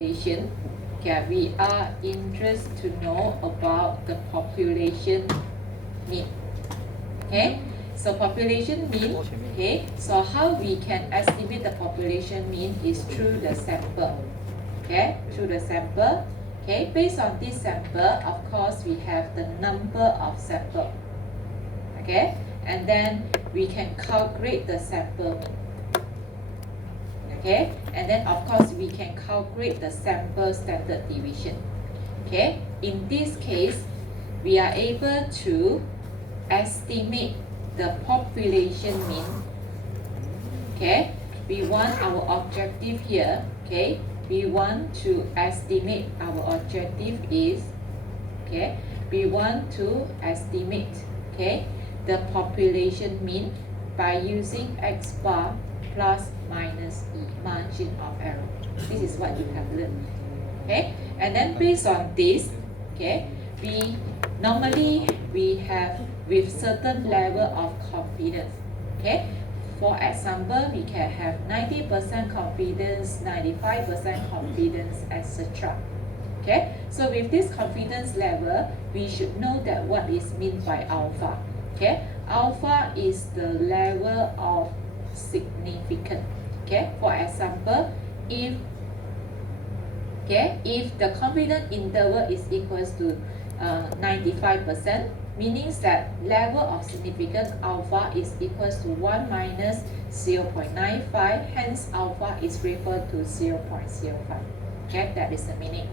population. Okay, we are interested to know about the population mean. Okay, so population mean. Okay, so how we can estimate the population mean is through the sample. Okay, through the sample. Okay, based on this sample, of course, we have the number of sample. Okay, and then we can calculate the sample. Okay, and then of course we can calculate the sample standard deviation. Okay, in this case, we are able to estimate the population mean. Okay, we want our objective here. Okay, we want to estimate, our objective is, okay, we want to estimate, okay, the population mean by using x bar plus minus e, margin of error. This is what you have learned. Okay, and then based on this, okay, we normally have with certain level of confidence. Okay, for example, we can have 90% confidence, 95% confidence, etc. Okay, so with this confidence level, we should know that what is meant by alpha. Okay, alpha is the level of significant. Okay, for example, if the confidence interval is equals to 95%, meaning that level of significance alpha is equals to 1 minus 0.95, hence alpha is referred to 0.05. Okay, that is the meaning.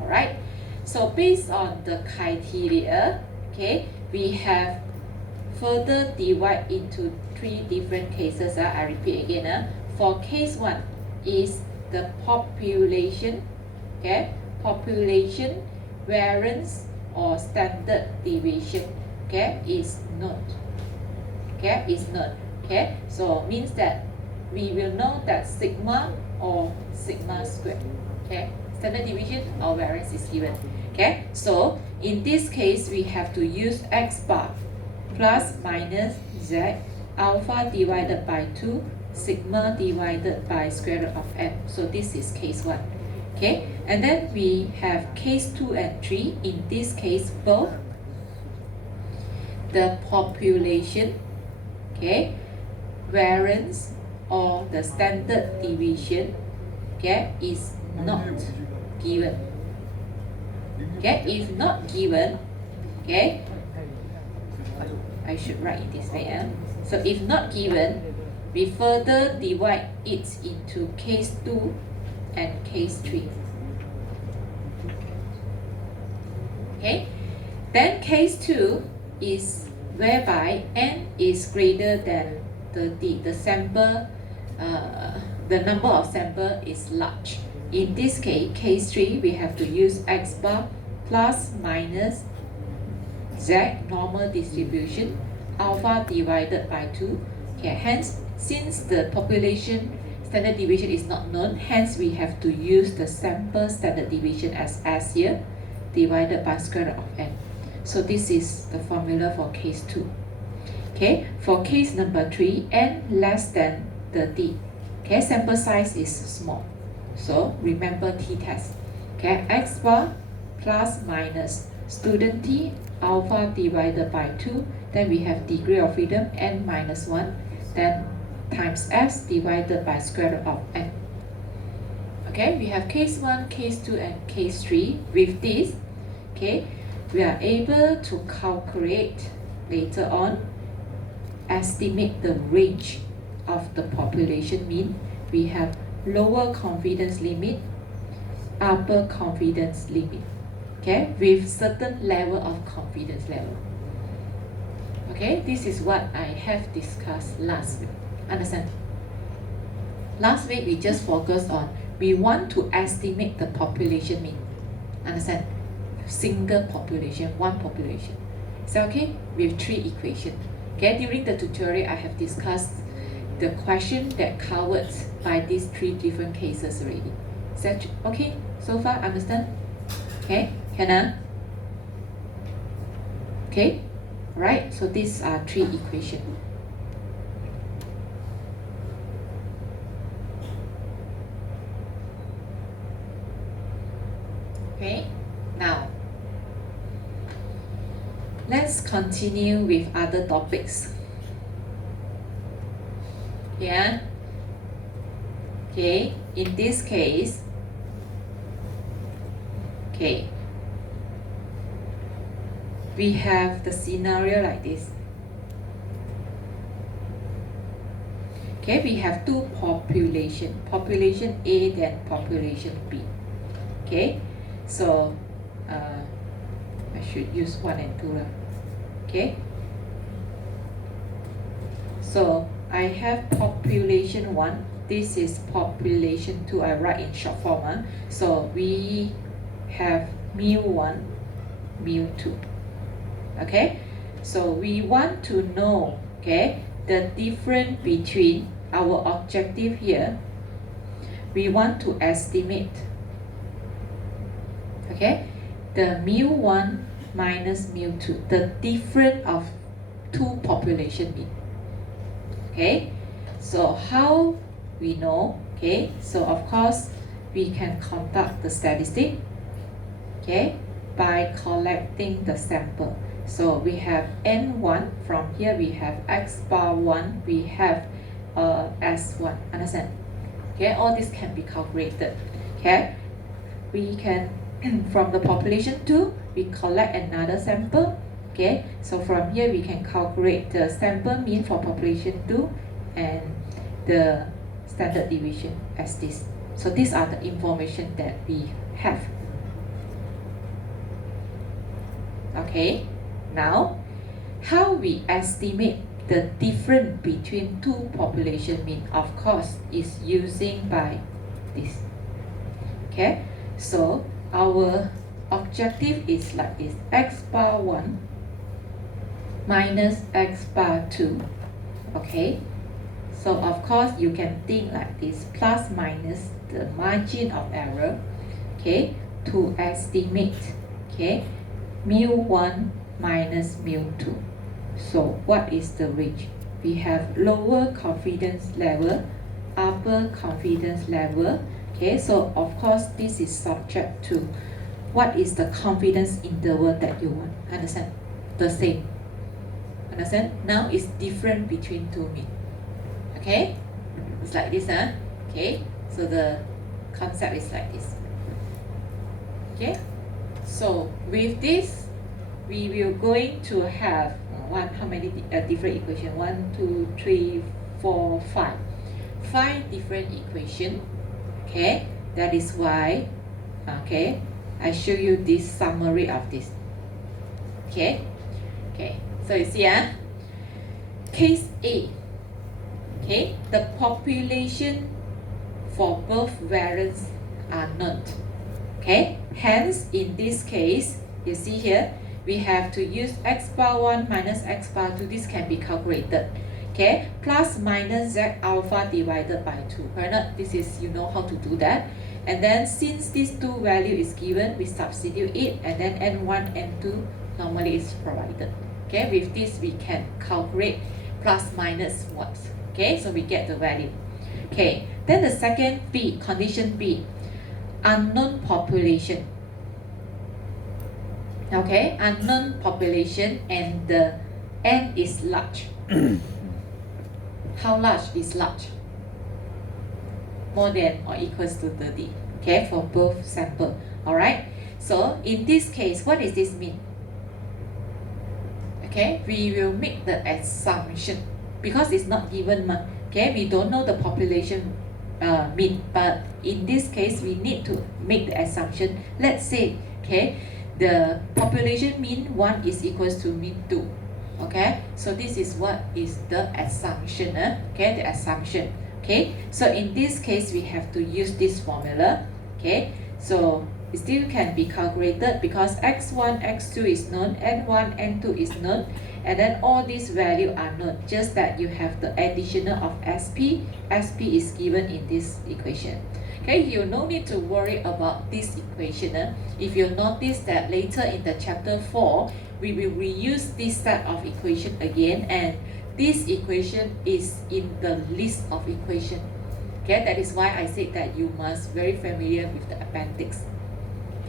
Alright, so based on the criteria, okay, we have further divide into three different cases. I repeat again. For case 1 is the population, okay, population variance or standard deviation, okay, is known. Okay, is known. Okay, so means that we will know that sigma or sigma squared. Okay, standard deviation or variance is given. Okay, so in this case we have to use x bar plus minus z alpha divided by 2 sigma divided by square root of n. So this is case 1. Okay, and then we have case 2 and 3. In this case, both the population, okay, variance or the standard deviation, okay, is not given. Okay, if not given, okay, I should write it this way. So if not given, we further divide it into case 2 and case 3. Okay, then case 2 is whereby n is greater than 30. The sample, the number of sample is large. In this case, case 3, we have to use x bar plus minus z normal distribution alpha divided by 2. Okay, hence, since the population standard deviation is not known, hence we have to use the sample standard deviation as S here, divided by square root of n. So this is the formula for case 2. Okay, for case number 3, n less than 30. Okay, sample size is small. So remember t-test. Okay, x bar plus minus student t alpha divided by 2. Then we have degree of freedom n minus 1. Then times s divided by square root of n. Okay, we have case 1, case 2, and case 3. With this, okay, we are able to calculate later on, estimate the range of the population mean. We have lower confidence limit, upper confidence limit, okay, with certain level of confidence level. Okay, this is what I have discussed last week. Understand? Last week we just focused on, we want to estimate the population mean. Understand? Single population, one population. Is that okay? With 3 equations. Okay, during the tutorial I have discussed the question that covered by these 3 different cases already. Is that okay? So far, understand? Okay, Hannah? Okay, right, so these are 3 equations. Okay, now let's continue with other topics. Yeah. Okay, in this case, okay, we have the scenario like this. Okay, we have two population A then population B. Okay, so I should use 1 and 2 lah. Okay, so I have population 1, this is population 2, I write in short form. So we have mu1, mu2. Okay, so we want to know, okay, the difference between our objective here. We want to estimate, okay, the mu1 minus mu2, the difference of two population mean. Okay, so how we know? Okay, so of course we can conduct the statistic, okay, by collecting the sample. So we have n1, from here we have x bar 1, we have s1, understand? Okay, all this can be calculated. Okay, we can from the population 2, we collect another sample. Okay, so from here we can calculate the sample mean for population 2 and the standard deviation as this. So these are the information that we have. Okay, now how we estimate the difference between two population mean, of course, is using by this. Okay, so our objective is like this: x bar 1 minus x bar 2. Okay, so of course you can think like this, plus minus the margin of error, okay, to estimate, okay, mu1 minus mu2. So what is the range? We have lower confidence level, upper confidence level. Okay, so of course this is subject to what is the confidence interval that you want. Understand? The same. Understand? Now it's different between two mean. Okay? It's like this, huh? Okay? So the concept is like this. Okay? So with this, we will going to have how many different equation? 1, 2, 3, 4, 5. 5 different equation. Okay? That is why, okay, I show you this summary of this. Okay? Okay. So you see, case A. Okay, the population for both variants are known. Okay, hence in this case, you see here, we have to use x bar 1 minus x bar 2. This can be calculated. Okay, plus minus z alpha divided by 2. Right? This is, you know how to do that. And then since this two value is given, we substitute it, and then n1, n2 normally is provided. Okay, with this we can calculate plus minus what. Okay, so we get the value. Okay, then the second B, condition B, unknown population. Okay, unknown population and the n is large. How large is large? More than or equals to 30. Okay, for both sample. Alright, so in this case, what does this mean? Okay, we will make the assumption because it's not given. Okay, we don't know the population mean, but in this case, we need to make the assumption. Let's say, okay, the population mean 1 is equals to mean 2. Okay, so this is what is the assumption. Okay, the assumption. Okay, so in this case, we have to use this formula. Okay, so it still can be calculated because x1, x2 is known, n1, n2 is known, and then all these values are known. Just that you have the additional of SP. SP is given in this equation. Okay, you no need to worry about this equation. If you notice that later in the chapter 4, we will reuse this set of equation again, and this equation is in the list of equation. Okay, that is why I said that you must very familiar with the appendix.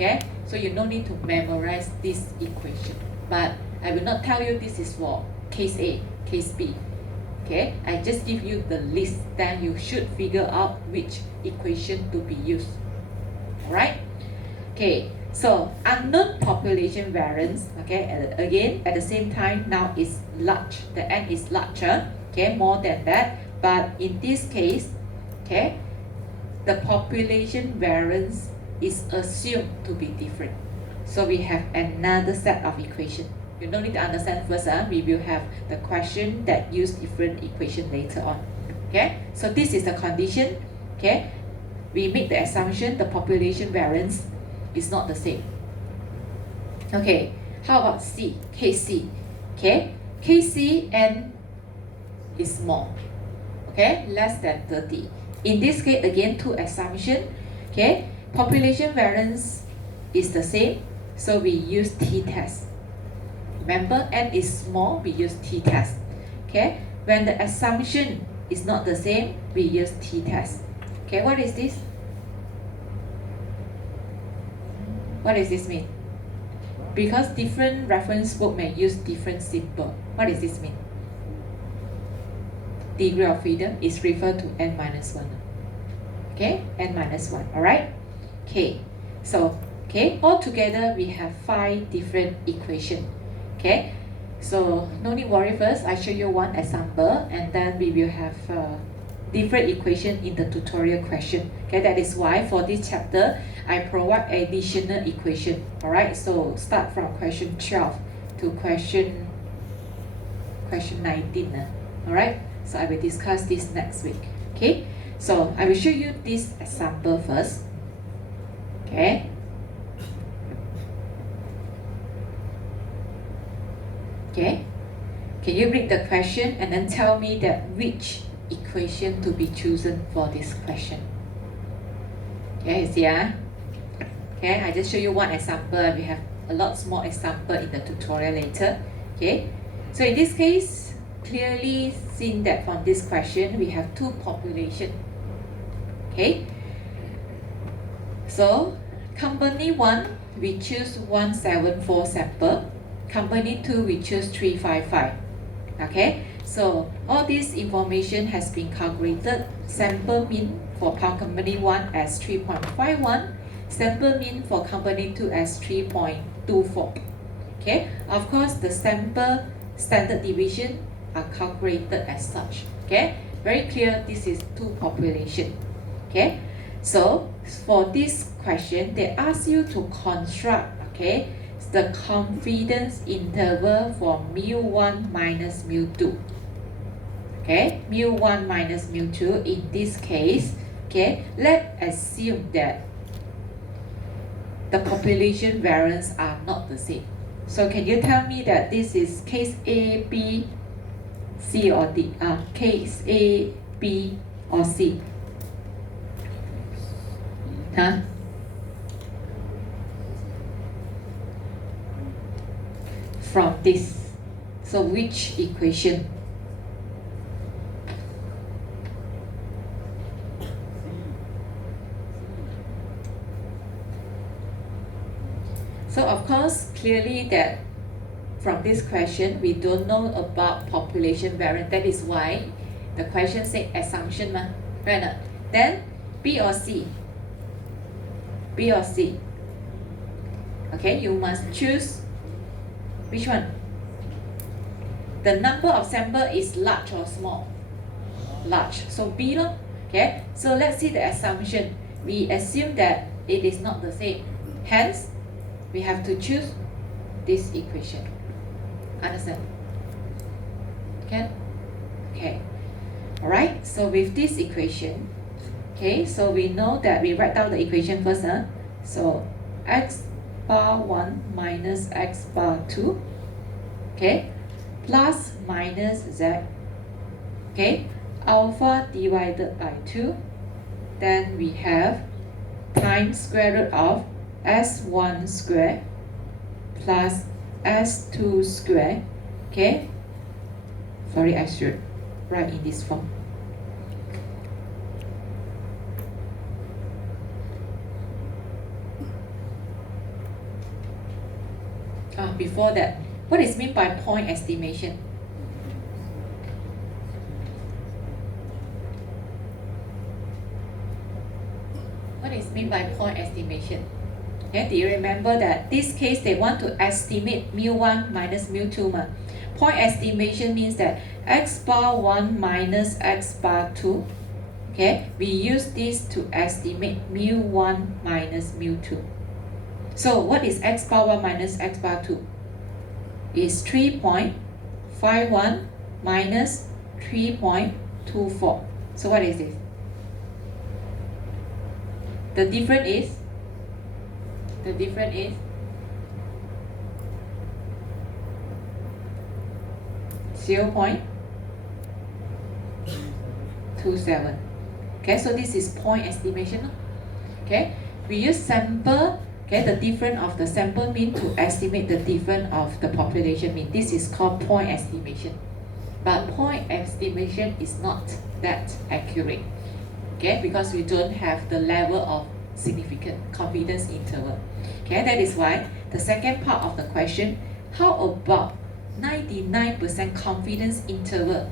Okay, so you no need to memorize this equation, but I will not tell you this is for case A, case B. Okay, I just give you the list, then you should figure out which equation to be used. Alright? Okay, so unknown population variance, okay, again, at the same time, now is large. The N is larger, okay, more than that. But in this case, okay, the population variance is assumed to be different. So we have another set of equation. You don't need to understand first, we will have the question that use different equation later on. Okay, so this is the condition. Okay, we make the assumption the population variance is not the same. Okay, how about C, case C? Okay, case C, N is small. Okay, less than 30. In this case, again, two assumption. Okay, population variance is the same, so we use t-test. Remember, N is small, we use t-test. Okay, when the assumption is not the same, we use t-test. Okay, what is this? What does this mean? Because different reference book may use different symbol. What does this mean? Degree of freedom is referred to N minus 1. Okay, N minus 1, alright? Okay, so, okay, altogether we have 5 different equations. Okay, so no need worry first, I show you one example and then we will have different equation in the tutorial question. Okay, that is why for this chapter, I provide additional equation. Alright, so start from question 12 to question 19. Alright, so I will discuss this next week. Okay, so I will show you this example first. Okay. Okay, can you read the question and then tell me that which equation to be chosen for this question? Okay, you see, okay, I just show you one example. We have a lot more example in the tutorial later. Okay, so in this case, clearly seen that from this question, we have 2 population. Okay, so company 1, we choose 174 sample. Company 2, we choose 355. Okay, so all this information has been calculated. Sample mean for company 1 as 3.51, sample mean for company 2 as 3.24. Okay, of course the sample standard deviation are calculated as such. Okay, very clear, this is 2 population. Okay, so for this question, they ask you to construct, okay, the confidence interval for mu1 minus mu2. Okay, mu1 minus mu2 in this case. Okay, let's assume that the population variance are not the same. So can you tell me that this is case A, B, C or D? Case A, B or C? Huh? From this, so which equation? So of course, clearly that from this question, we don't know about population variance. That is why the question said assumption, right? Then B or C? B or C? Okay, you must choose which one? The number of sample is large or small? Large. So B, no? Okay. So let's see the assumption. We assume that it is not the same. Hence, we have to choose this equation. Understand? Okay? Okay. Alright. So with this equation, okay, so we know that we write down the equation first. So x bar 1 minus x bar 2, okay, plus minus z, okay, alpha divided by 2, then we have times square root of s1 square plus s2 square. Okay, sorry, I should write in this form. Before that, what is meant by point estimation? What is meant by point estimation? Okay, do you remember that this case they want to estimate mu1 minus mu2 ma? Point estimation means that x bar 1 minus x bar 2. Okay, we use this to estimate mu1 minus mu2. So what is x bar 1 minus x bar 2? Is 3.51 minus 3.24. So what is this? The difference is 0.27. Okay, so this is point estimation. Okay, we use sample, okay, the difference of the sample mean to estimate the difference of the population mean. This is called point estimation. But point estimation is not that accurate. Okay, because we don't have the level of significant confidence interval. Okay, that is why the second part of the question, how about 99% confidence interval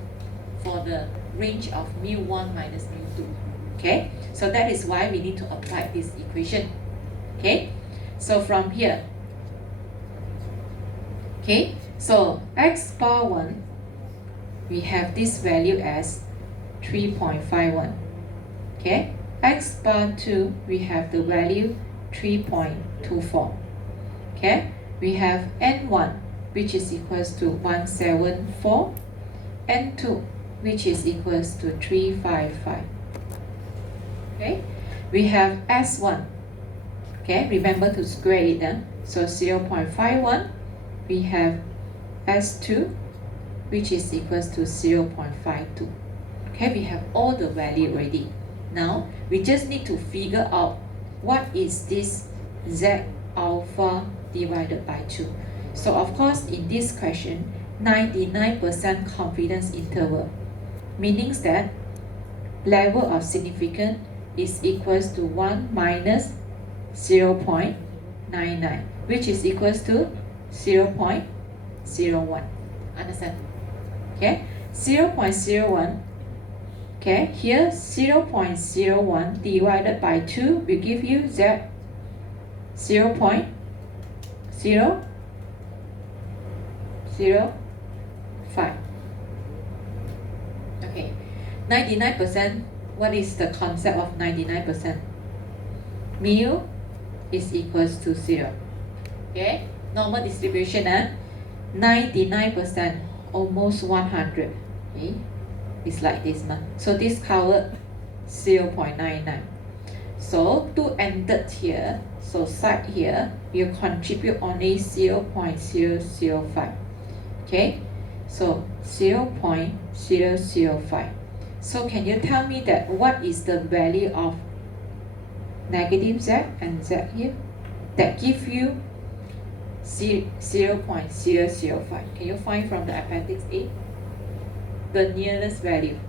for the range of mu1 minus mu2? Okay, so that is why we need to apply this equation. Okay, so from here, okay, so x bar 1, we have this value as 3.51. Okay, x bar 2, we have the value 3.24. Okay, we have n1, which is equals to 174, n2, which is equals to 355. Okay, we have s1. Okay, remember to square it. So 0.51, we have s2, which is equals to 0.52. Okay, we have all the value already. Now we just need to figure out what is this z alpha divided by 2. So of course in this question, 99% confidence interval, meaning that level of significance is equals to 1 minus 0.99, which is equals to 0.01. Understand? Okay, 0.01. Okay, here 0.01 divided by 2 will give you z 0.005. Okay, 99%, what is the concept of 99%? Mu is equals to 0. Okay, normal distribution, 99%, almost 100. Okay, it's like this. So this covered 0.99. So 2 ended here, so side here, you contribute only 0.005. Okay, so 0.005. So can you tell me that what is the value of negative z and z here that give you 0.005? Can you find from the appendix A the nearest value?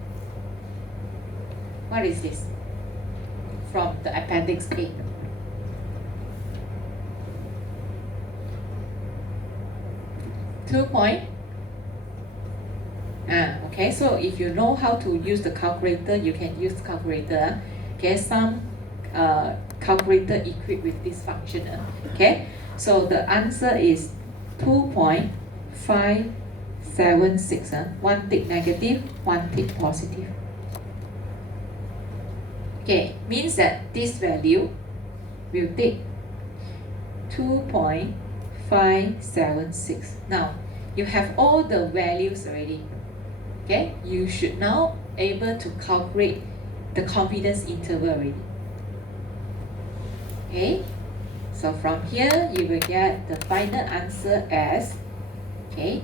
What is this? From the appendix A. Okay, so if you know how to use the calculator, you can use the calculator. Okay, some calculator equipped with this function. Okay, so the answer is 2.576. One tick negative, one tick positive. Okay, means that this value will take 2.576. Now, you have all the values already. Okay, you should now able to calculate the confidence interval already. Okay, so from here you will get the final answer as, okay,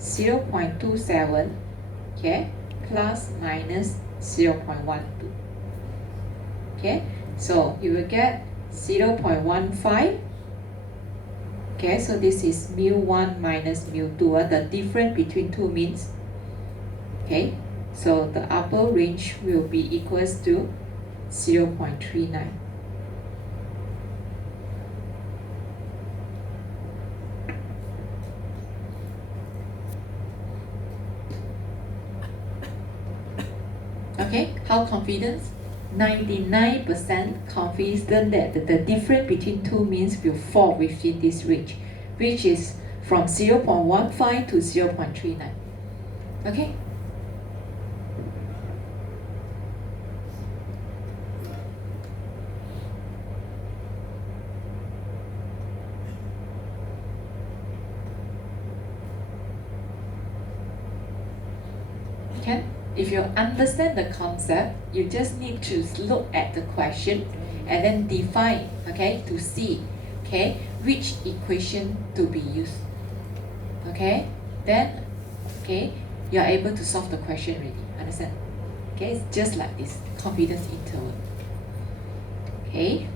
0.27, okay, plus minus 0.12. Okay, so you will get 0.15. Okay, so this is mu1 minus mu2. The difference between two means. Okay, so the upper range will be equals to 0.39. Okay, how confident? 99% confident that the difference between two means will fall within this range, which is from 0.15 to 0.39. Okay? Okay? If you understand the concept, you just need to look at the question and then define, okay, to see, okay, which equation to be used. Okay? Then, okay, you are able to solve the question already. Understand? Okay, it's just like this confidence interval. Okay?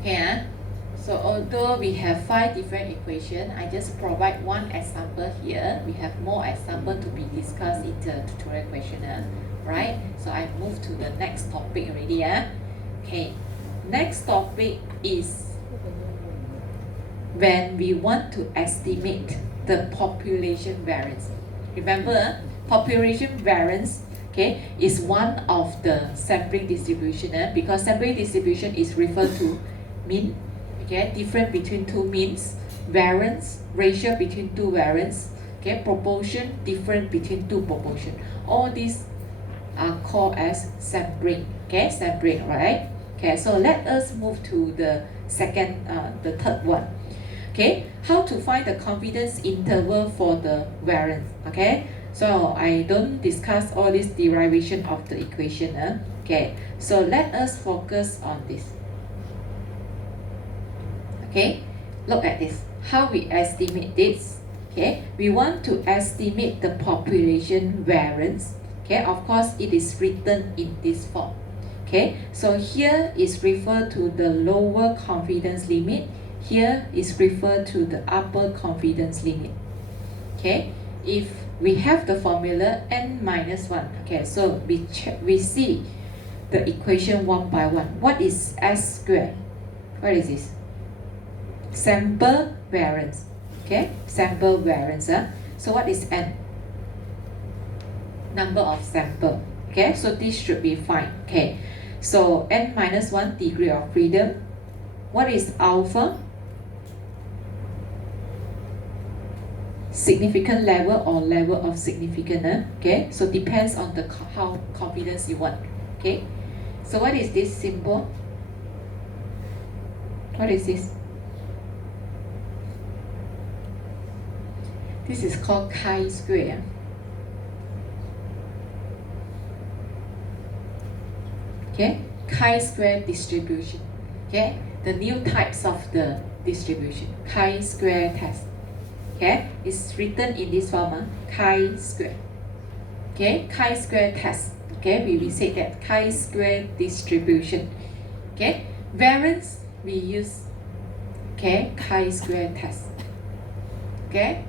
Okay, so although we have 5 different equations, I just provide one example here. We have more example to be discussed in the tutorial question, right? So I move to the next topic already. Okay, next topic is when we want to estimate the population variance. Remember, population variance, okay, is one of the sampling distribution, because sampling distribution is referred to mean, okay, difference between two means, variance, ratio between two variance, okay, proportion, difference between two proportion. All these are called as sampling, okay, sampling, right? Okay, so let us move to the third one. Okay, how to find the confidence interval for the variance, okay? So I don't discuss all this derivation of the equation, okay? So let us focus on this. Okay, look at this. How we estimate this? Okay, we want to estimate the population variance. Okay, of course it is written in this form. Okay, so here is referred to the lower confidence limit. Here is referred to the upper confidence limit. Okay, if we have the formula n minus 1. Okay, so we see the equation one by one. What is S squared? What is this? Sample variance. Okay, sample variance. So what is n? Number of sample. Okay, so this should be fine. Okay, so n minus 1 degree of freedom. What is alpha? Significant level or level of significance. Okay, so depends on the how confidence you want. Okay, so what is this symbol? What is this? This is called chi-square. Okay, chi-square distribution. Okay, the new types of the distribution, chi-square test. Okay, it's written in this form, chi-square. Okay, chi-square test. Okay, we say that chi-square distribution. Okay, variance we use, okay, chi-square test. Okay,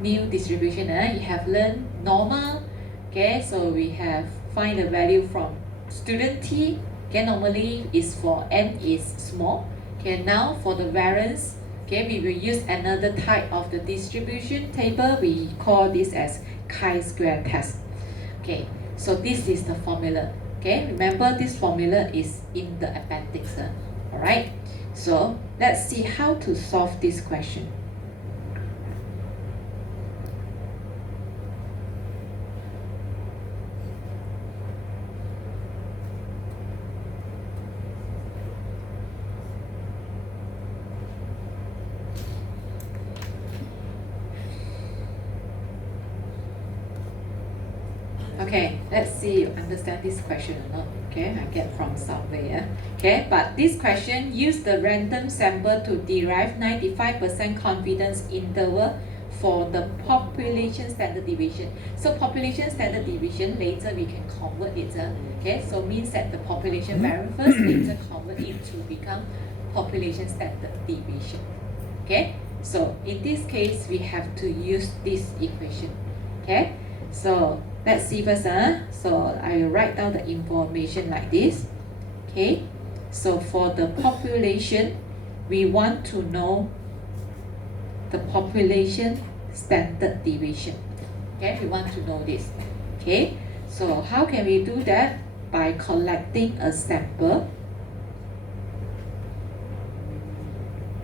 new distribution, you have learned normal. Okay, so we have find the value from student t. Okay, normally is for n is small. Okay, now for the variance, okay, we will use another type of the distribution table. We call this as chi-square test. Okay, so this is the formula. Okay, remember this formula is in the appendix. Alright, so let's see how to solve this question. Okay, let's see you understand this question or not. Okay, I get from somewhere. Okay, but this question use the random sample to derive 95% confidence interval for the population standard deviation. So population standard deviation, later we can convert it. Okay, so means that the population variance first, later convert it to become population standard deviation. Okay, so in this case, we have to use this equation. Okay, so Let's see first. So I will write down the information like this. Okay. So for the population, we want to know the population standard deviation. Okay, we want to know this. Okay, so how can we do that? By collecting a sample.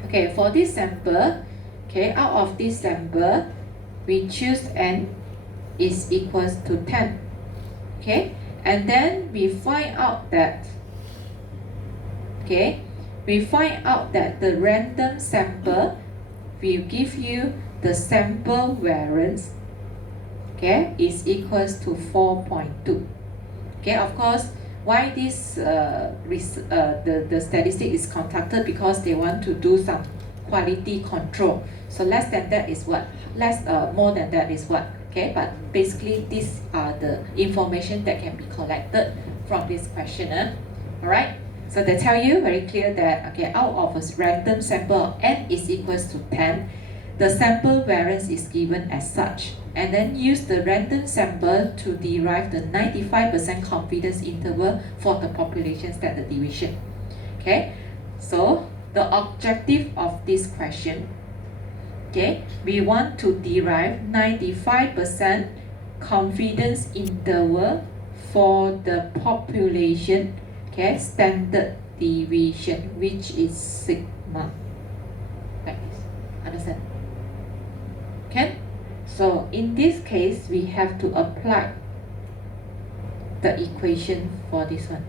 Okay, for this sample, okay, out of this sample, we choose n is equals to 10. Okay, and then we find out that, okay, we find out that the random sample will give you the sample variance, okay, is equals to 4.2. Okay, of course, why this the statistic is conducted, because they want to do some quality control. So less than that is what? More than that is what? Okay, but basically these are the information that can be collected from this question. All right. So they tell you very clear that, okay, out of a random sample n is equals to 10, the sample variance is given as such, and then use the random sample to derive the 95% confidence interval for the population standard deviation. Okay, so the objective of this question, okay, we want to derive 95% confidence interval for the population, okay, standard deviation, which is sigma. Like this. Understand? Okay? So in this case, we have to apply the equation for this one.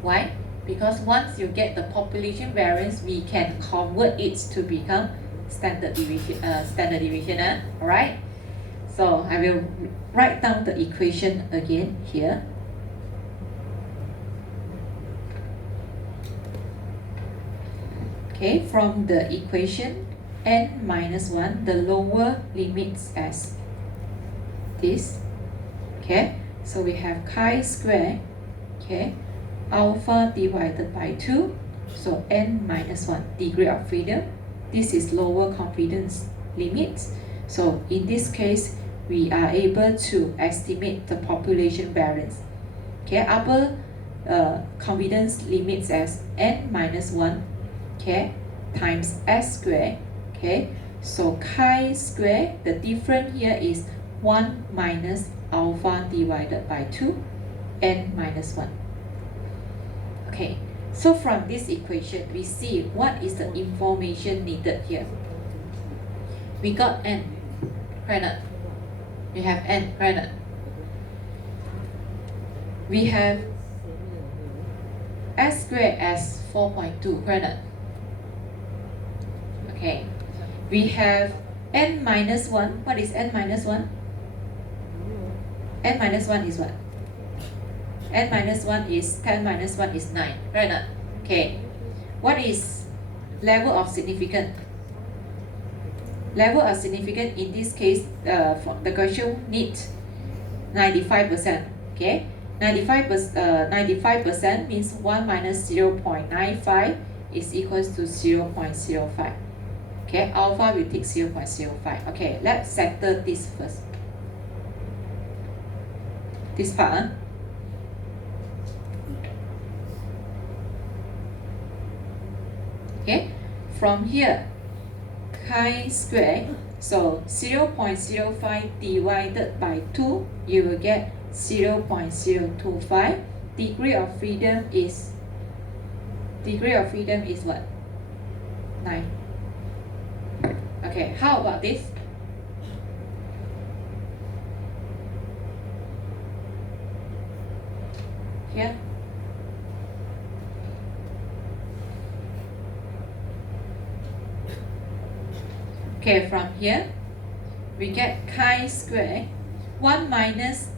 Why? Because once you get the population variance, we can convert it to become standard deviation. All right? So I will write down the equation again here. Okay, from the equation n minus 1, the lower limits as this. Okay, so we have chi square, okay, alpha divided by 2, so n minus 1 degree of freedom. This is lower confidence limits. So in this case, we are able to estimate the population variance. Okay, upper confidence limits as n minus 1, okay, times s square. Okay, so chi square, the difference here is 1 minus alpha divided by 2, n minus 1. Okay, so from this equation, we see what is the information needed here. We got n, right not? We have n, right not? We have s squared as 4.2, right not? Okay. We have n minus 1. What is n minus 1? N minus 1 is what? N minus 1 is 10 minus 1 is 9. Right not? Okay. What is level of significance? Level of significance in this case, for the question needs 95%. Okay. 95% means 1 minus 0.95 is equals to 0.05. Okay, alpha will take 0.05. Okay, let's settle this first. This part. Okay, from here, chi square, so 0.05 divided by 2, you will get 0.025. Degree of freedom is what? 9. Okay, how about this? Here. Okay, from here, we get chi square. 1 minus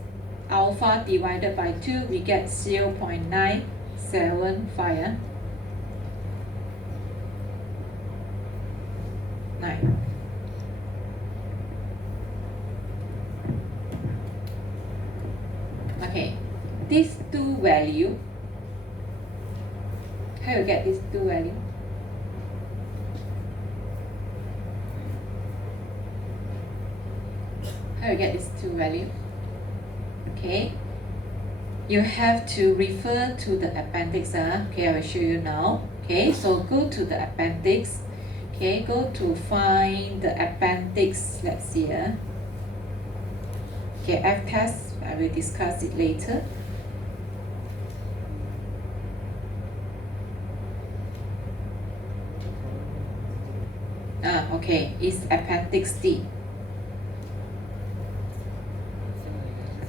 alpha divided by 2, we get 0.975. 9. Okay, these two value, how you get these two value? How you get these two value? okay, you have to refer to the appendix. Okay, I will show you now. Okay, so go to the appendix. Okay, go to find the appendix. Let's see. Okay, F test, I will discuss it later. Okay, it's appendix D.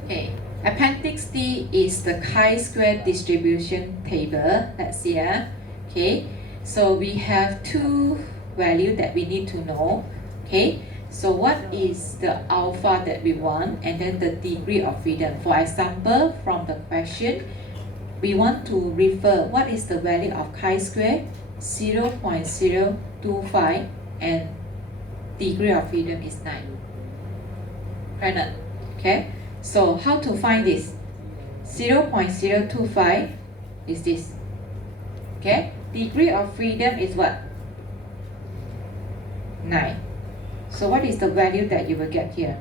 Okay, appendix D is the chi-square distribution table. Let's see. Okay, so we have two values that we need to know. Okay, so what is the alpha that we want, and then the degree of freedom. For example, from the question, we want to refer what is the value of chi-square, 0.025, and degree of freedom is 9. Right now? Okay, so how to find this? 0.025 is this. Okay, degree of freedom is what? 9. So what is the value that you will get here?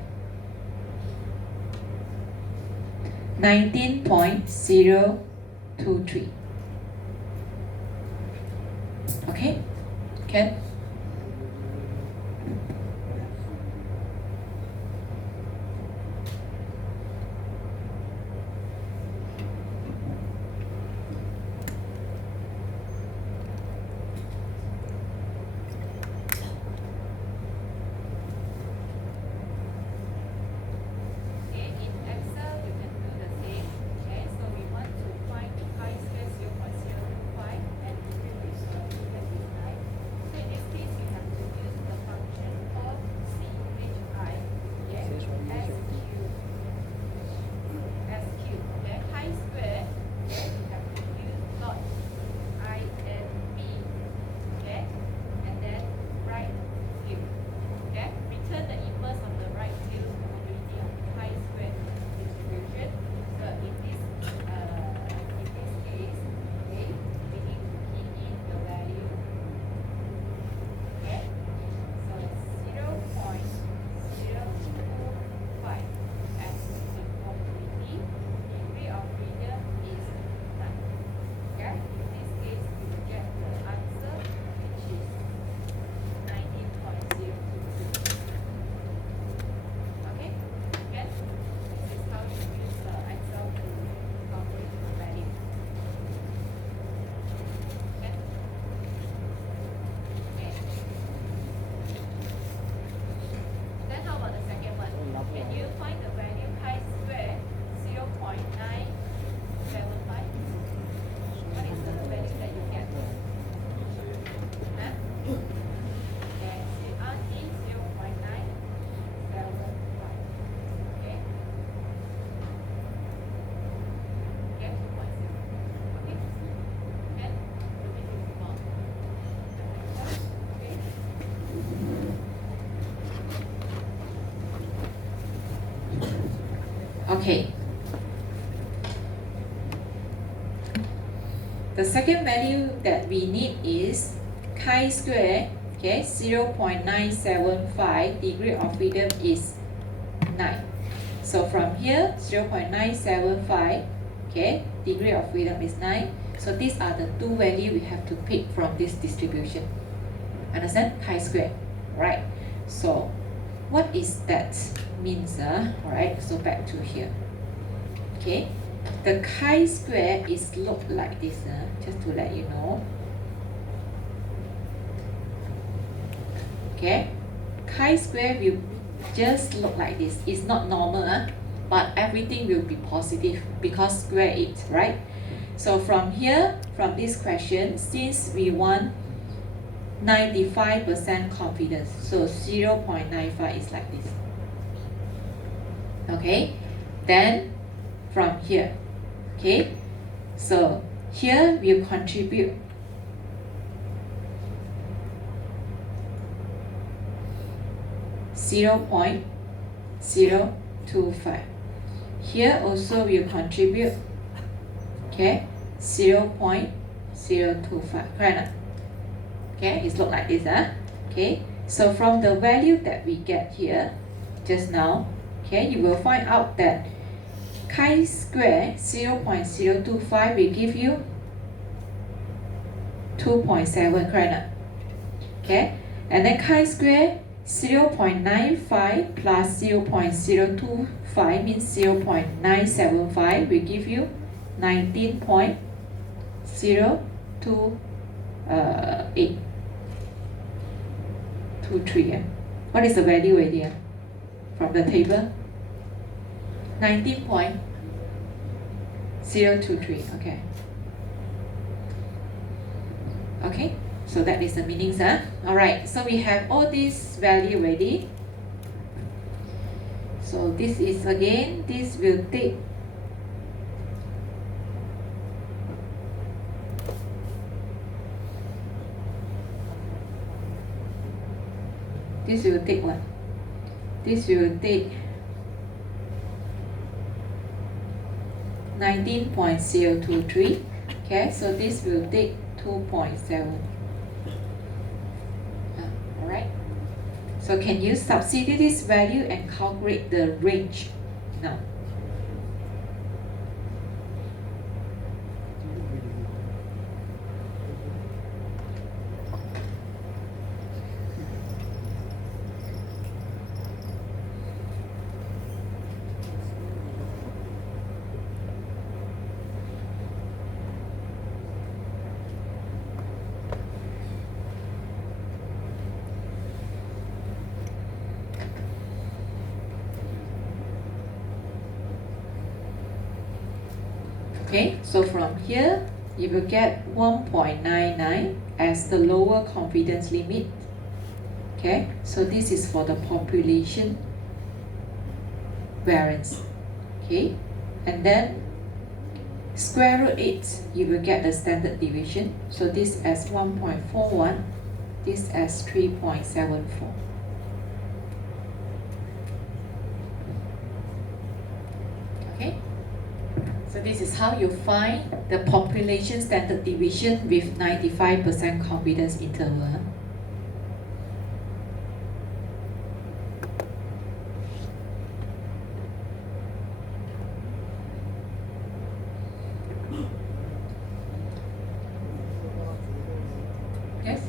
19.023. Okay, okay. Okay. The second value that we need is chi-square, okay, 0.975, degree of freedom is 9. So from here, 0.975, okay, degree of freedom is 9. So these are the two values we have to pick from this distribution. Understand? Chi-square, right? So what is that means? Alright, so back to here. Okay, the chi-square is look like this, just to let you know. Okay, chi-square will just look like this. It's not normal, but everything will be positive because square it, right? So from here, from this question, since we want 95% confidence, so 0.95 is like this. Okay, then from here, okay, so here we'll contribute (0.025). Here also we'll contribute, okay, 0.025. Correct? Okay, it's look like this, okay. So from the value that we get here just now, okay, you will find out that chi-square 0.025 will give you 2.7, correct? Okay, and then chi-square 0.95 plus 0.025 means 0.975 will give you 19.02823. What is the value here from the table? 19.023. Okay. Okay, so that is the meanings, huh? Alright, so we have all this value ready. So this is again, this will take what? This will take 19.023. Okay, so this will take 2.7. Alright. So can you substitute this value and calculate the range now? Okay, so from here, you will get 1.99 as the lower confidence limit. Okay, so this is for the population variance. Okay, and then square root 8, you will get the standard deviation. So this as 1.41, this as 3.74. So this is how you find the population standard deviation with 95% confidence interval. Yes?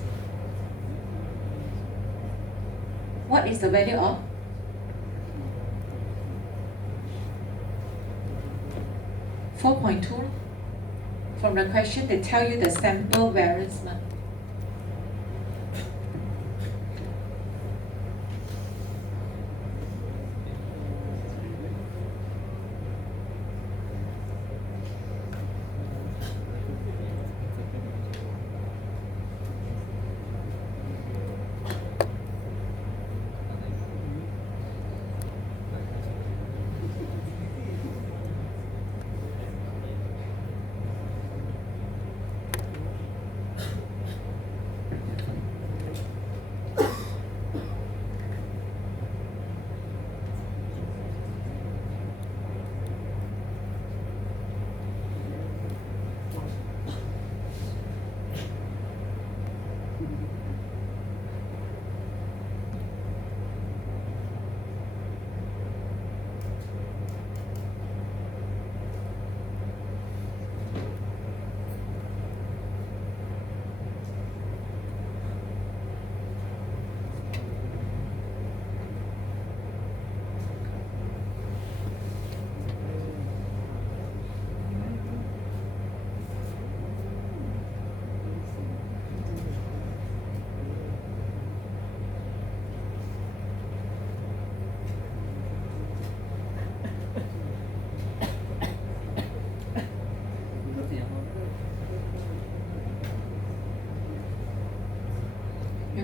What is the value of? From the question, they tell you the sample variance.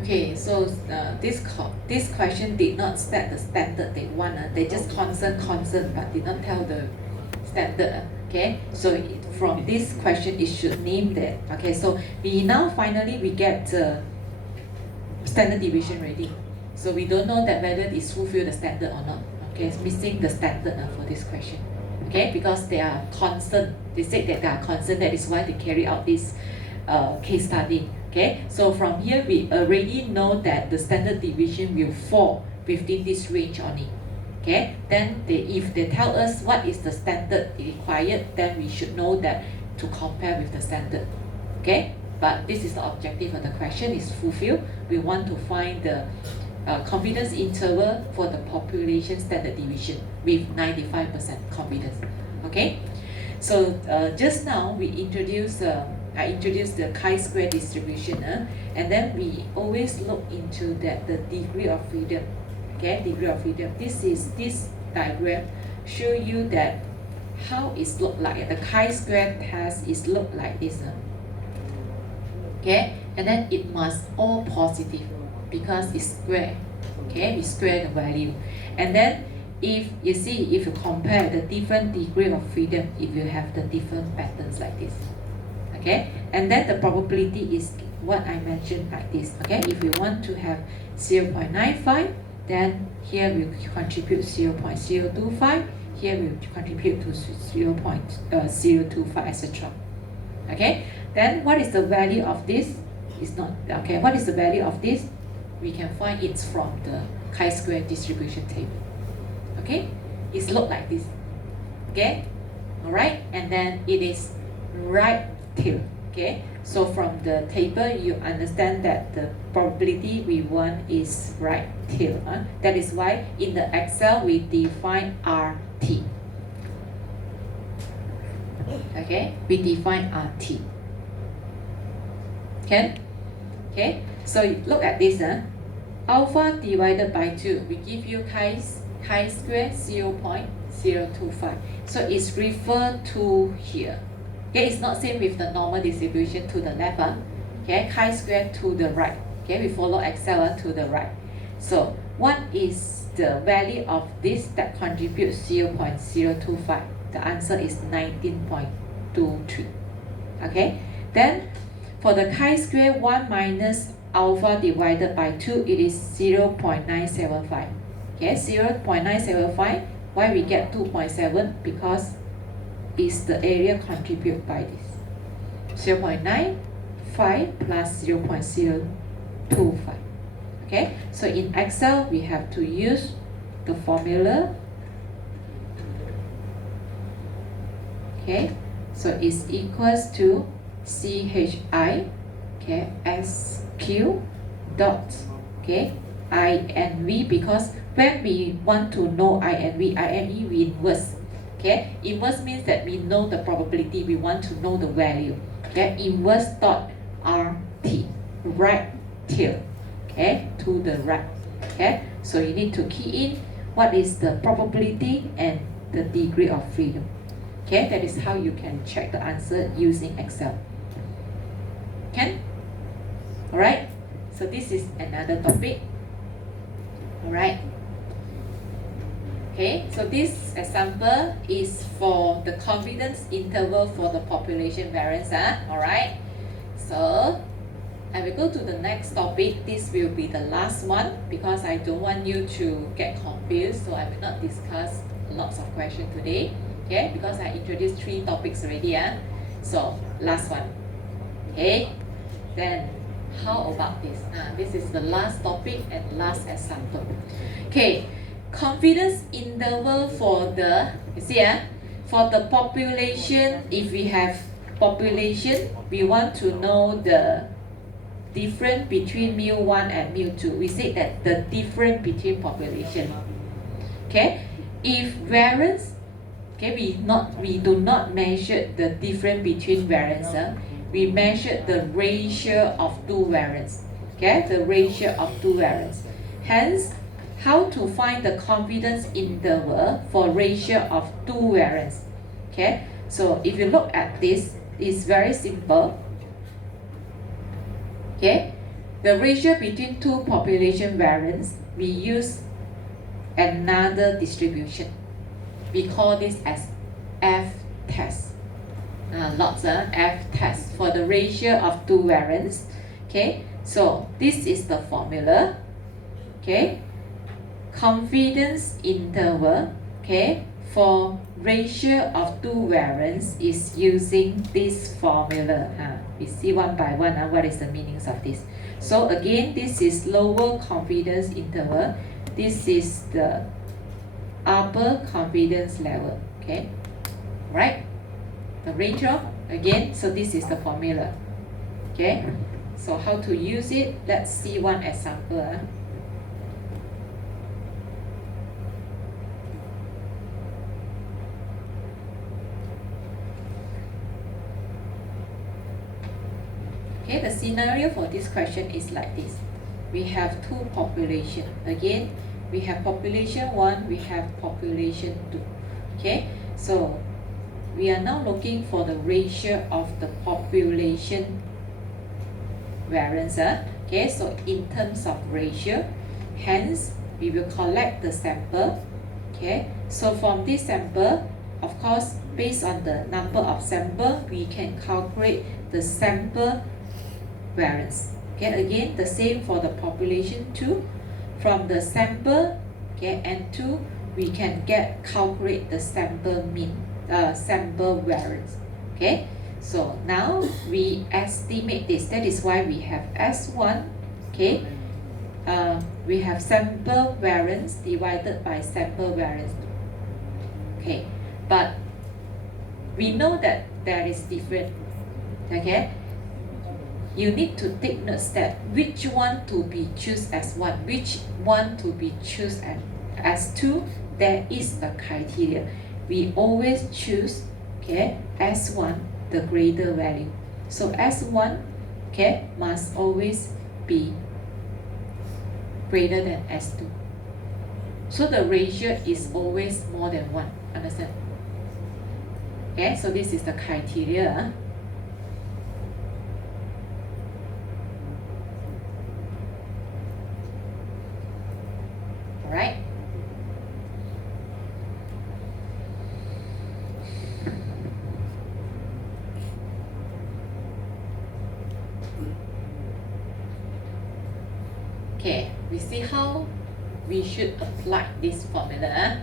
Okay, so this question did not state the standard they want. They just constant, but did not tell the standard. Okay, so from this question, it should name that. Okay, so we now finally we get standard deviation ready. So we don't know that whether it's fulfill the standard or not. Okay, it's missing the standard for this question. Okay, because they are constant. They said that they are constant. That is why they carry out this case study. Okay, so from here we already know that the standard deviation will fall within this range only. Okay, then if they tell us what is the standard required, then we should know that to compare with the standard. Okay, but this is the objective of the question is fulfilled. We want to find the confidence interval for the population standard deviation with 95% confidence. Okay, so just now we introduced I introduced the chi-square distribution, and then we always look into that the degree of freedom. Okay, degree of freedom. This diagram show you that how it look like. The chi-square test is look like this. Okay, and then it must all positive because it's square. Okay, we square the value, and then if you see, if you compare the different degree of freedom, it will have the different patterns like this. Okay, and then the probability is what I mentioned like this. Okay, if we want to have 0.95, then here we contribute 0.025, here we contribute to 0.025, etc. Okay, then what is the value of this? It's not okay. What is the value of this? We can find it from the chi-square distribution table. Okay, it's look like this. Okay, all right, and then it is right tail. Okay, so from the table you understand that the probability we want is right tail. That is why in the Excel we define RT. Okay, we define RT. Can? Okay, so look at this. Alpha divided by 2, we give you chi-square 0.025. So it's referred to here. Okay, it's not same with the normal distribution to the left. Okay, chi-square to the right. Okay, we follow Excel to the right. So what is the value of this that contributes 0.025? The answer is 19.23. Okay, then for the chi-square 1 minus alpha divided by 2, it is 0.975. Okay, 0.975. Why we get 2.7? Because is the area contribute by this 0.95 plus 0.025. Okay, so in Excel we have to use the formula. Okay, so it's equals to CHI, okay, SQ dot, okay, I and V, because when we want to know I and V, we inverse. Okay, inverse means that we know the probability, we want to know the value. Okay, inverse dot RT, right tail, okay, to the right. Okay, so you need to key in what is the probability and the degree of freedom. Okay, that is how you can check the answer using Excel. Can? Alright, so this is another topic. Alright. Okay, so this example is for the confidence interval for the population variance. Alright, so I will go to the next topic. This will be the last one because I don't want you to get confused, so I will not discuss lots of questions today. Okay, because I introduced 3 topics already. So last one. Okay, then how about this? This is the last topic and last example. Okay, confidence interval for the, you see, for the population. If we have population, we want to know the difference between mu1 and mu2. We say that the difference between population. Okay, if variance, okay, we do not measure the difference between variance. We measure the ratio of 2 variance. Okay, the ratio of 2 variance. Hence, how to find the confidence interval for ratio of 2 variance? Okay, so if you look at this, it's very simple. Okay, the ratio between 2 population variance, we use another distribution. We call this as F test. Lots of F test for the ratio of 2 variance. Okay, so this is the formula. Okay, confidence interval, okay, for ratio of 2 variance is using this formula. We see one by one what is the meanings of this. So again, this is lower confidence interval. This is the upper confidence level. Okay, right? The range of, again, so this is the formula. Okay, so how to use it? Let's see one example. Okay, the scenario for this question is like this. We have two population. Again, we have population 1, we have population 2. Okay, so we are now looking for the ratio of the population variance. Okay, so in terms of ratio, hence we will collect the sample. Okay, so from this sample, of course, based on the number of sample, we can calculate the sample variance. Okay, again, the same for the population 2. From the sample, okay, N2, we can calculate the sample mean, sample variance. Okay, so now we estimate this. That is why we have S1. Okay, we have sample variance divided by sample variance. Okay, but we know that there is different. Okay, you need to take notes that which one to be choose as 1, which one to be choose as 2. There is a criteria. We always choose, okay, S1 the greater value. So S1, okay, must always be greater than S2. So the ratio is always more than 1. Understand? Okay, so this is the criteria. Alright. Okay, we see how we should apply this formula.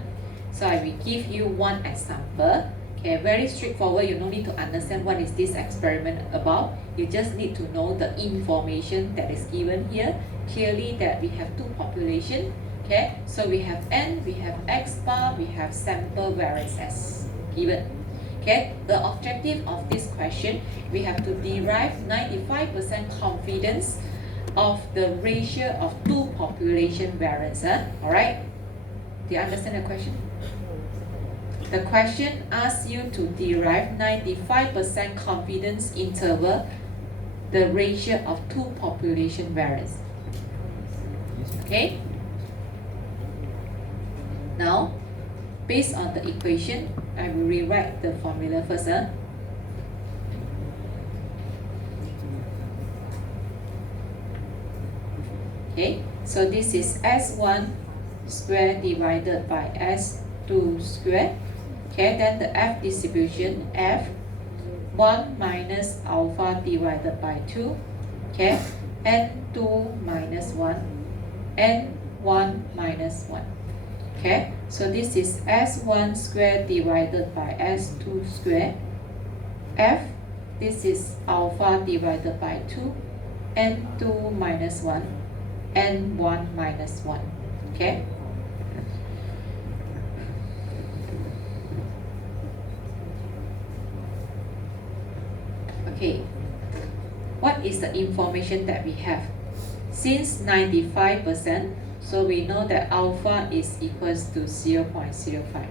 So I will give you one example. Okay, very straightforward. You don't need to understand what is this experiment about. You just need to know the information that is given here. Clearly that we have two populations. Okay, so we have N, we have X bar, we have sample variance as given. Okay, the objective of this question, we have to derive 95% confidence of the ratio of two population variance. Alright, do you understand the question? The question asks you to derive 95% confidence interval, the ratio of two population variance. Okay? Now, based on the equation, I will rewrite the formula first. Okay, so this is S1 square divided by S2 square. Okay, then the F distribution, F1 minus alpha divided by 2. Okay, N2 minus 1, N1 minus 1. Okay, so this is S1 square divided by S2 square. F, this is alpha divided by 2, N2 minus 1, N1 minus 1. Okay. Okay, what is the information that we have? Since 95%, so we know that alpha is equals to 0.05.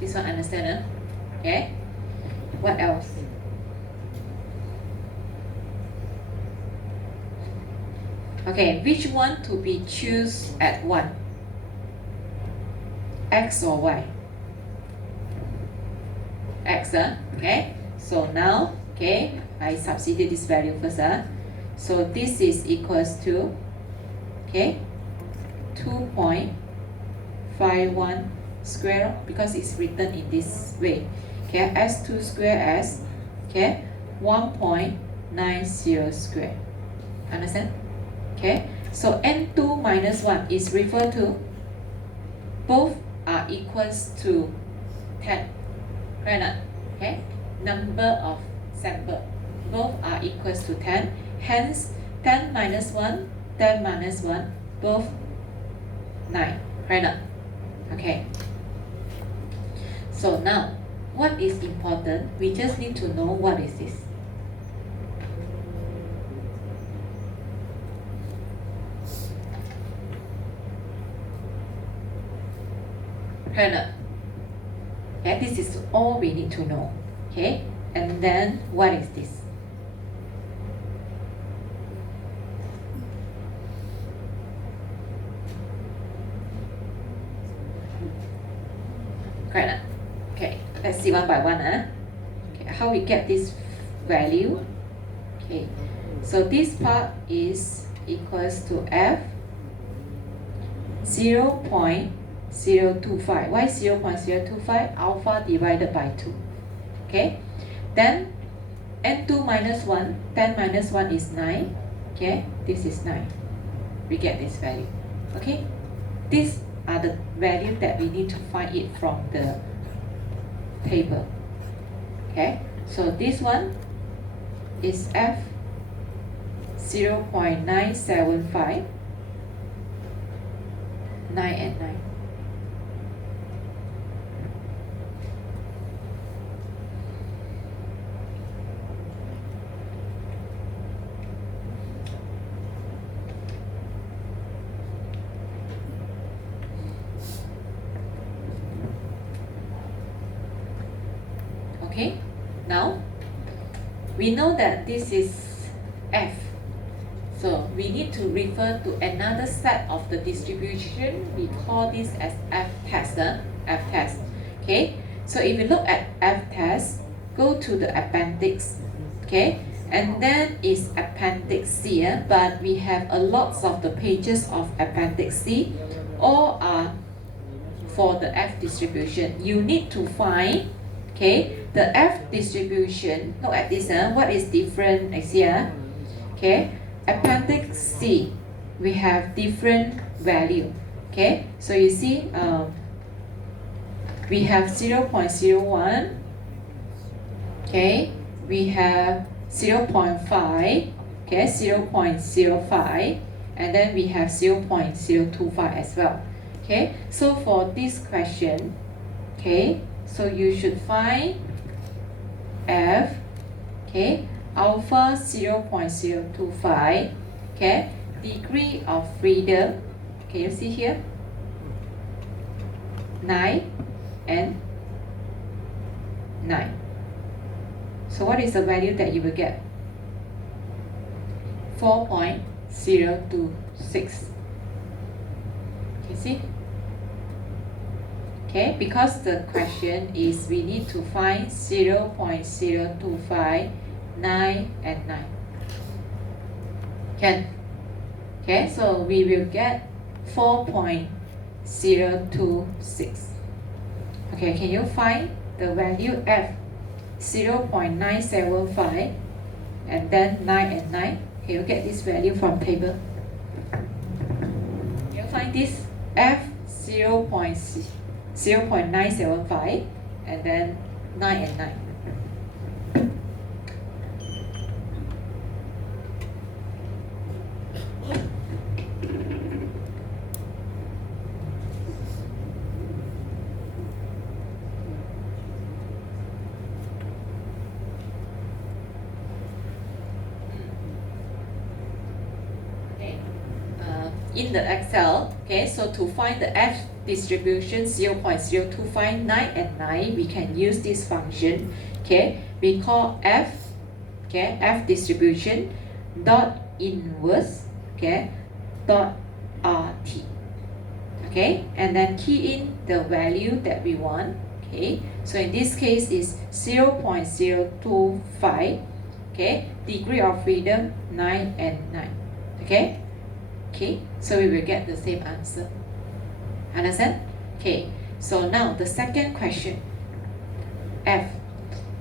This one understand? Okay. What else? Okay, which one to be choose at 1? X or Y? X, okay. So now, okay, I substitute this value first. So this is equals to, okay, 2.51 square, because it's written in this way. Okay, S2 square as, okay, 1.90 square. Understand? Okay, so N2 minus 1 is referred to both are equals to 10. Right? Okay, number of sample both are equals to 10. Hence, 10 minus 1, 10 minus 1, both 9. Right? Okay. So now, what is important? We just need to know what is this. Okay, this is all we need to know. Okay, and then what is this? Correct. Okay, let's see one by one. Okay, how we get this value? Okay, so this part is equals to f 0.025. Why 0.025? Alpha divided by 2. Okay, then n2 minus 1, 10 minus 1 is 9. Okay, this is 9. We get this value. Okay, these are the value that we need to find it from the table. Okay, so this one is f 0.975, 9 and 9. Okay, now we know that this is f. So we need to refer to another set of the distribution. We call this as f test. F test. Okay, so if you look at f test, go to the appendix. Okay, and then is appendix C. But we have a lots of the pages of appendix C. All are for the f distribution. You need to find, okay, the f distribution. Look at this. What is different next here? Okay, appendix C, we have different value. Okay, so you see, we have 0.01. Okay, we have 0.5. Okay, 0.05, and then we have 0.025 as well. Okay, so for this question, okay, so you should find f, okay, alpha 0.025, okay, degree of freedom, can you see here? 9 and 9. So what is the value that you will get? 4.026. Can you see? Okay, because the question is we need to find 0.025, 9 and 9. Can? Okay, so we will get 4.026. Okay, can you find the value f 0.975 and then 9 and 9? Can you get this value from table? You find this f 0.975 and then 9 and 9. In the Excel, okay, so to find the f distribution 0.025, 9 and 9, we can use this function. Okay, we call f, okay, f distribution dot inverse, okay, dot rt. Okay, and then key in the value that we want. Okay, so in this case is 0.025. Okay, degree of freedom 9 and 9. Okay. Okay, so we will get the same answer. Understand? Okay, so now the second question. F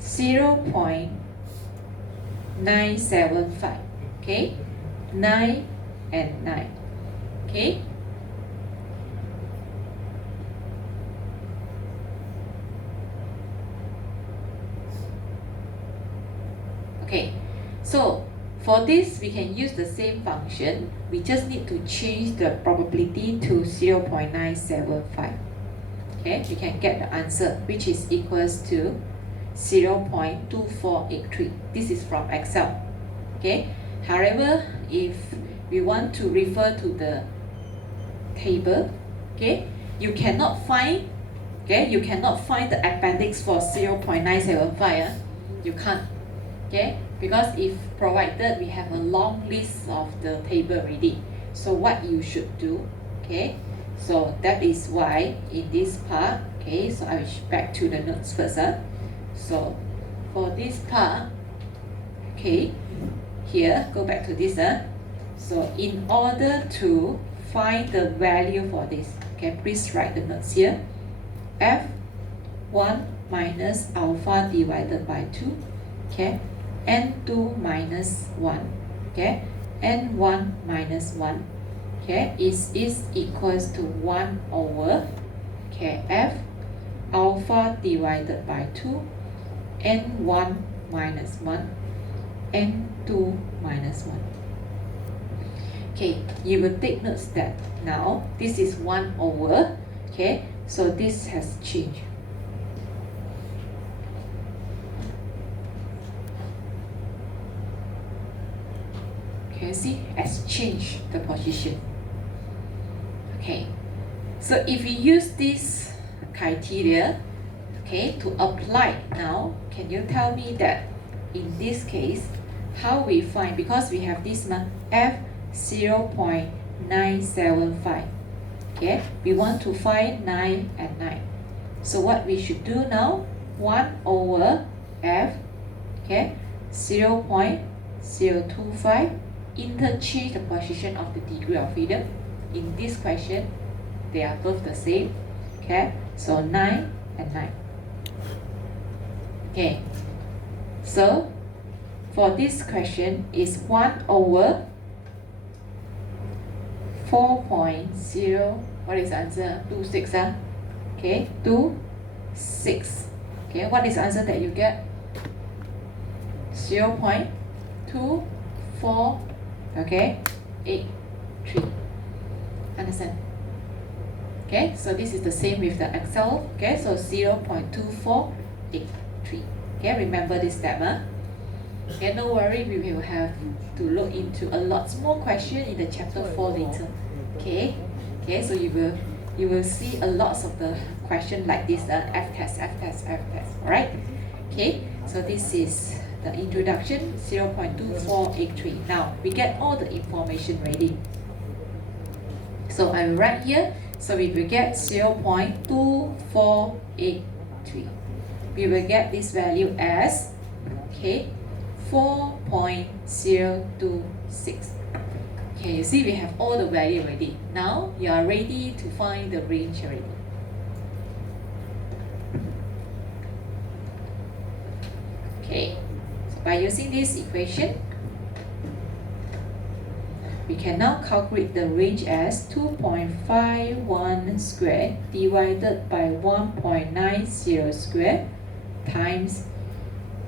0.975. Okay, 9 and 9. Okay. Okay, so for this, we can use the same function. We just need to change the probability to 0.975. okay, you can get the answer, which is equals to 0.2483. This is from Excel. Okay. However, if we want to refer to the table, okay, you cannot find the appendix for 0.975. You can't. Okay, because if provided we have a long list of the table already. So what you should do, okay, so that is why in this part, okay, so I will back to the notes first. So for this part, okay, here, go back to this. So in order to find the value for this, okay, please write the notes here. F1 minus alpha divided by 2, okay, N2 minus 1, okay, N1 minus 1, okay, is equals to 1 over, okay, F alpha divided by 2, N1 minus 1, N2 minus 1. Okay, you will take notes that now this is 1 over, okay, so this has changed. Can you see? Has changed the position. Okay, so if we use this criteria, okay, to apply now, can you tell me that in this case, how we find, because we have this F 0.975, okay, we want to find 9 and 9. So what we should do now, 1 over F, okay, 0.025, interchange the position of the degree of freedom. In this question, they are both the same, okay, so 9 and 9. Okay, so for this question is 1 over 4.0, what is the answer? 26, okay, 26. Okay, what is the answer that you get? 0.24, okay, 83. Understand? Okay, so this is the same with the Excel. Okay, so 0.2483. Okay, remember this step. Okay, no worry, we will have to look into a lot more question in the chapter 4 later. Okay, okay, so you will see a lot of the question like this, F test. Alright. Okay, so this is the introduction, 0.2483. Now we get all the information ready. So I will write here. So we will get 0.2483. We will get this value as, okay, 4.026. Okay, you see we have all the value already. Now you are ready to find the range already. Okay, so by using this equation, we can now calculate the range as 2.51 squared divided by 1.90 squared times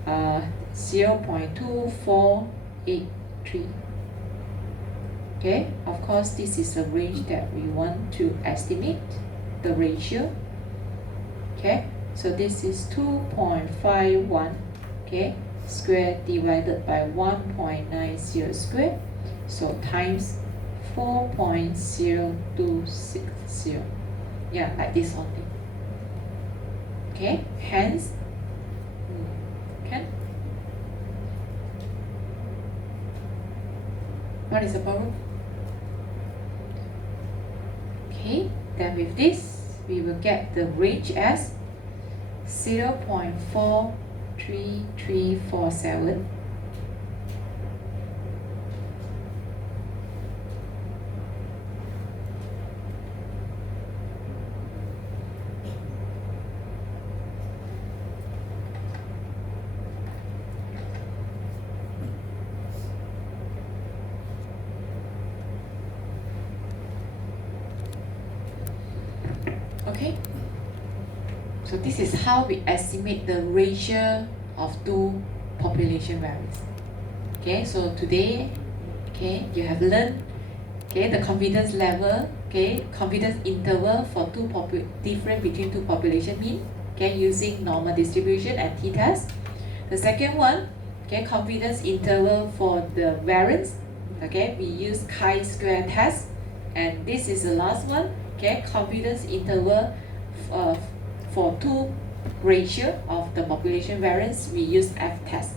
0.2483. Okay, of course this is a range that we want to estimate the ratio. Okay, so this is 2.51, okay, squared divided by 1.90 squared, so times 4.0260. Yeah, like this only. Okay, hence, can. What is the problem? Okay, then with this, we will get the range as 0.43347. Okay, so this is how we estimate the ratio of two population values. Okay, so today, okay, you have learned, okay, the confidence level okay, confidence interval for different between two population mean, okay, using normal distribution and t-test. The second one, okay, confidence interval for the variance, okay, we use chi-square test. And this is the last one, okay, confidence interval for two ratio of the population variance, we use f-test.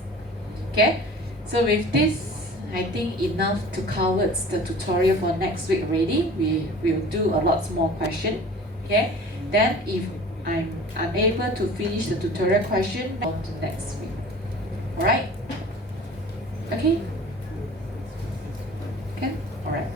Okay, so with this, I think enough to cover the tutorial for next week already. We will do a lot more question. Okay, then if I'm unable to finish the tutorial question, on to next week. Alright? Okay? Okay? Alright.